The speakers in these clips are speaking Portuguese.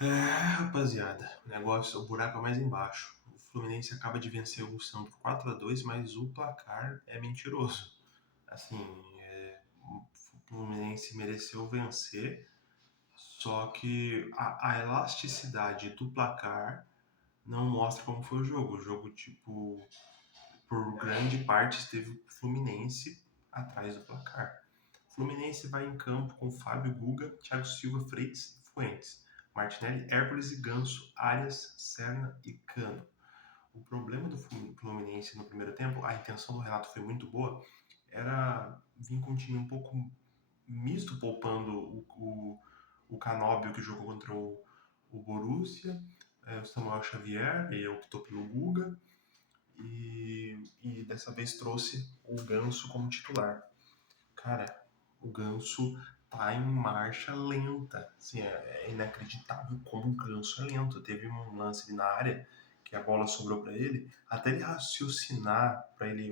Rapaziada, o buraco é mais embaixo. O Fluminense acaba de vencer o Santos por 4-2, mas o placar é mentiroso. Assim, o Fluminense mereceu vencer, só que a elasticidade do placar não mostra como foi o jogo. O jogo, tipo, por grande parte esteve o Fluminense atrás do placar. O Fluminense vai em campo com Fábio Guga, Thiago Silva, Freitas e Fuentes, Martinelli, Hércules e Ganso, Arias, Serna e Cano. O problema do Fluminense no primeiro tempo, a intenção do Renato foi muito boa, era vir com um time um pouco misto, poupando o Canóbio que jogou contra o Borussia, o Samuel Xavier, e optou pelo Guga, e dessa vez trouxe o Ganso como titular. Cara, o Ganso tá em marcha lenta. Assim, é inacreditável como o Ganso é lento. Teve um lance ali na área que a bola sobrou para ele, até ele raciocinar para ele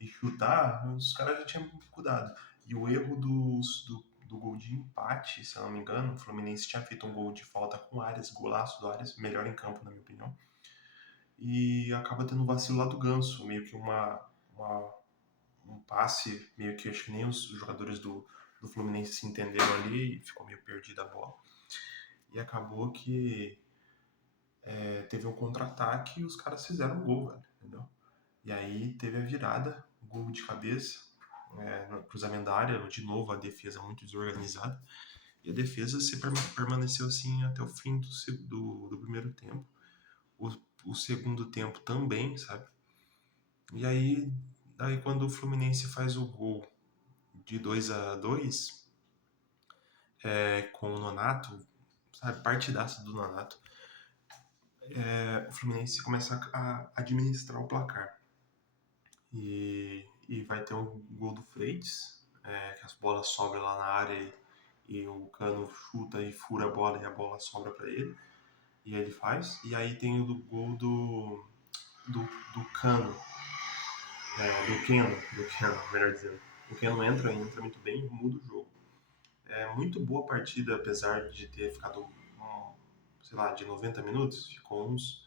e chutar, os caras já tinham cuidado. E o erro do gol de empate, se eu não me engano, o Fluminense tinha feito um gol de falta com o Arias, golaço do Arias, melhor em campo, na minha opinião. E acaba tendo um vacilo lá do Ganso, meio que um passe, meio que acho que nem os jogadores do Fluminense se entenderam ali e ficou meio perdida a bola. E acabou que teve um contra-ataque e os caras fizeram um gol, velho, entendeu? E aí teve a virada, o gol de cabeça, no cruzamento da área, de novo a defesa muito desorganizada. E a defesa permaneceu assim até o fim do primeiro tempo. O, o segundo tempo também, sabe? E aí quando o Fluminense faz o gol de 2-2 com o Nonato, sabe, partidaça do Nonato, o Fluminense começa a administrar o placar. E vai ter um gol do Freitas, que as bolas sobram lá na área e o Cano chuta e fura a bola e a bola sobra para ele. E ele faz. E aí tem o gol do Cano, do Keno, melhor dizendo. O Keno entra muito bem e muda o jogo. É muito boa a partida, apesar de ter ficado, sei lá, de 90 minutos, ficou uns.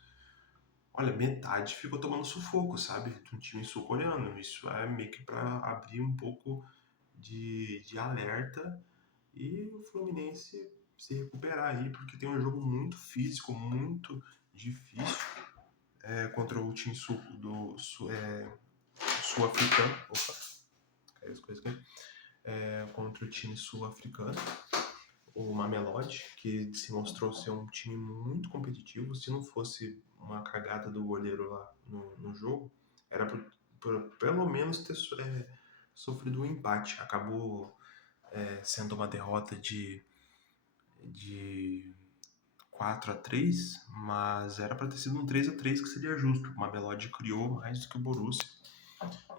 Olha, metade ficou tomando sufoco, sabe? De um time sul-coreano. Isso é meio que para abrir um pouco de alerta e o Fluminense se recuperar aí, porque tem um jogo muito físico, muito difícil contra o time sul-africano. Opa, caiu as coisas aqui. Contra o time sul-africano, o Mamelodi, que se mostrou ser um time muito competitivo. Se não fosse uma cagada do goleiro lá no jogo, era por pelo menos ter sofrido um empate. Acabou sendo uma derrota de 4-3, mas era para ter sido um 3-3 que seria justo. O Mamelodi criou mais do que o Borussia.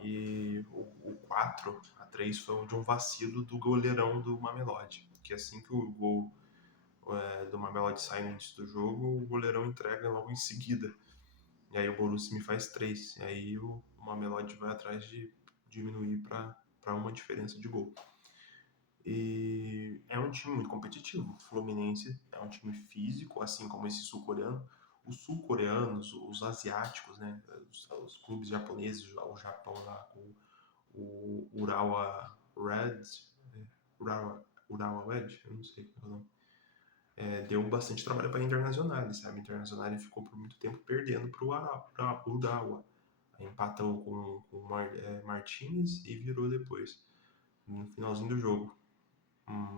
E o 4-3 foi de um vacilo do goleirão do Mamelodi. Que assim que o gol do Mamelodi sai no início do jogo, o goleirão entrega logo em seguida. E aí o Borussia me faz 3. E aí o Mamelodi vai atrás de diminuir para uma diferença de gol. E é um time muito competitivo. O Fluminense é um time físico, assim como esse sul-coreano. Os sul-coreanos, os asiáticos, né? Os clubes japoneses, o Japão lá com o Urawa Reds, Urawa Red, eu não sei qual é o nome. Deu bastante trabalho para a Internazionale, sabe? A Internazionale ficou por muito tempo perdendo para o Urawa. Empatou com o Martinez e virou depois, no finalzinho do jogo.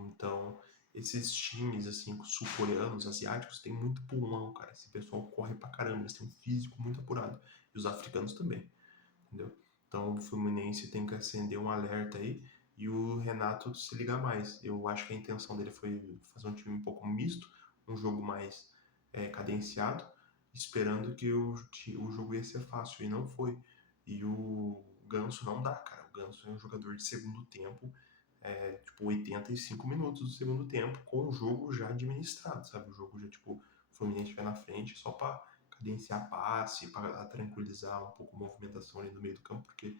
Então, esses times, assim, sul-coreanos, asiáticos, têm muito pulmão, cara. Esse pessoal corre pra caramba, eles têm um físico muito apurado. E os africanos também, entendeu? Então, o Fluminense tem que acender um alerta aí e o Renato se ligar mais. Eu acho que a intenção dele foi fazer um time um pouco misto, um jogo mais cadenciado, esperando que o jogo ia ser fácil, e não foi. E o Ganso não dá, cara. O Ganso é um jogador de segundo tempo, tipo 85 minutos do segundo tempo, com o jogo já administrado, sabe? O jogo já, tipo, o Fluminense vai na frente só para cadenciar passe, para tranquilizar um pouco a movimentação ali no meio do campo, porque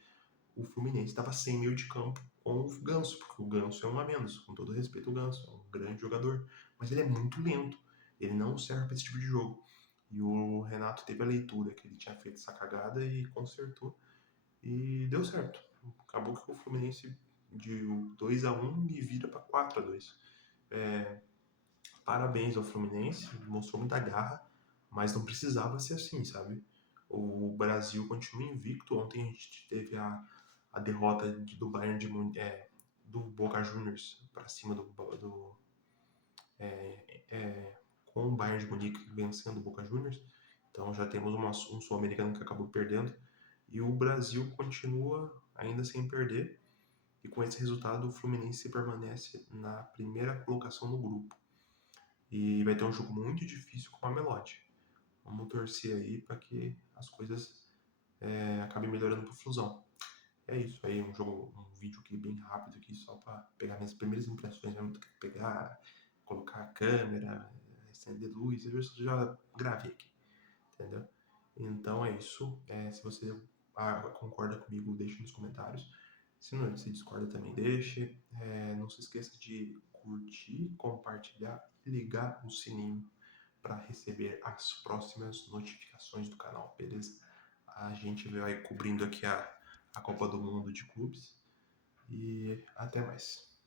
o Fluminense estava sem meio de campo com o Ganso, porque o Ganso é um a menos, com todo respeito ao Ganso, é um grande jogador, mas ele é muito lento, ele não serve para esse tipo de jogo. E o Renato teve a leitura que ele tinha feito essa cagada e consertou, e deu certo. Acabou que o Fluminense de 2-1 me vira para 4-2. É, parabéns ao Fluminense, mostrou muita garra, mas não precisava ser assim, sabe? O Brasil continua invicto. Ontem a gente teve a derrota do Bayern de do Boca Juniors para cima do com o Bayern de Munique vencendo o Boca Juniors. Então já temos um sul-americano que acabou perdendo e o Brasil continua ainda sem perder. E com esse resultado, o Fluminense permanece na primeira colocação no grupo. E vai ter um jogo muito difícil com a Mamelodi. Vamos torcer aí para que as coisas acabem melhorando para o Flusão. É isso aí, um vídeo aqui bem rápido aqui, só para pegar minhas primeiras impressões, mesmo pegar, colocar a câmera, acender luz, eu já gravei aqui, entendeu? Então é isso. Se você concorda comigo, deixe nos comentários. Se não, se discorda também, deixe. Não se esqueça de curtir, compartilhar e ligar o sininho para receber as próximas notificações do canal, beleza? A gente vai cobrindo aqui a Copa do Mundo de clubes e até mais.